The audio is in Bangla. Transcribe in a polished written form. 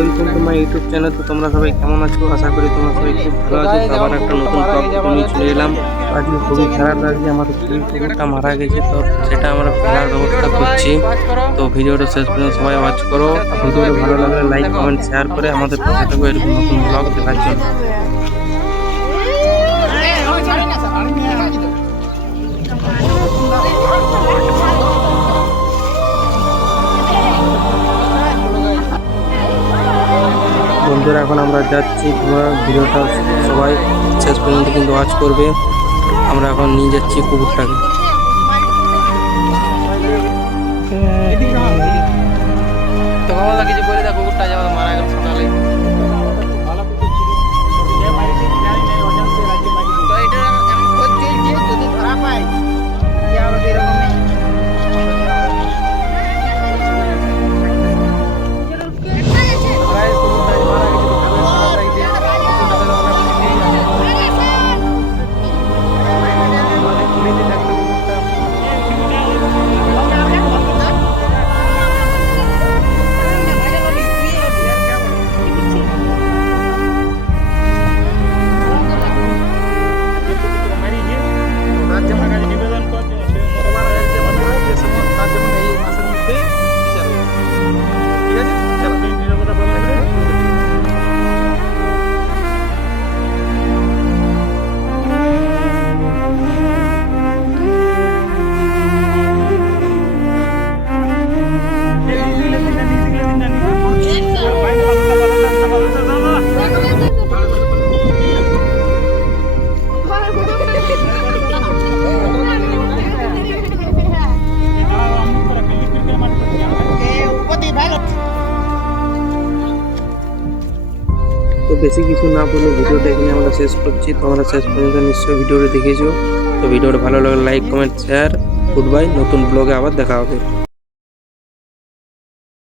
Welcome to my YouTube channel. তো তোমরা সবাই কেমন আছো? আশা করি তোমরা সবাই খুব ভালো আছো। তো আবার একটা নতুন ব্লগ নিয়ে চলে এলাম। আজকে খুবই খারাপ লাগছে, আমাদের কিউই কুকুরটা মারা গেছে, তো সেটা আমরা ফেলার ব্যবস্থা করছি। তো ভিডিওটা শেষ পর্যন্ত সবাই ওয়াচ করো। ভিডিওটা ভালো লাগলে লাইক কমেন্ট শেয়ার করে আমাদের পাশে থাকো এরকম নতুন ব্লগ দেখার জন্য। বন্ধুরা এখন আমরা যাচ্ছি, তোমরা ভিডিওটা সবাই শেষ পর্যন্ত কিন্তু ওয়াচ করবে। আমরা এখন নিয়ে যাচ্ছি কুকুরটাকে। তো বাবা কিছু বলে দাও, কুকুরটা যেমন মারা গেল সকালে। তো এটা এমন করছে যে যদি ধরা পায় যে আমাদের এরকম তো বেশি কিছু না বলে ভিডিওটা এখানে আমরা শেষ করছি। তোমরা শেষ পর্যন্ত নিশ্চয়ই ভিডিওটা দেখেছো। তো ভিডিওটা ভালো লাগলে like comment share. Good bye, নতুন ব্লগে আবার দেখা হবে।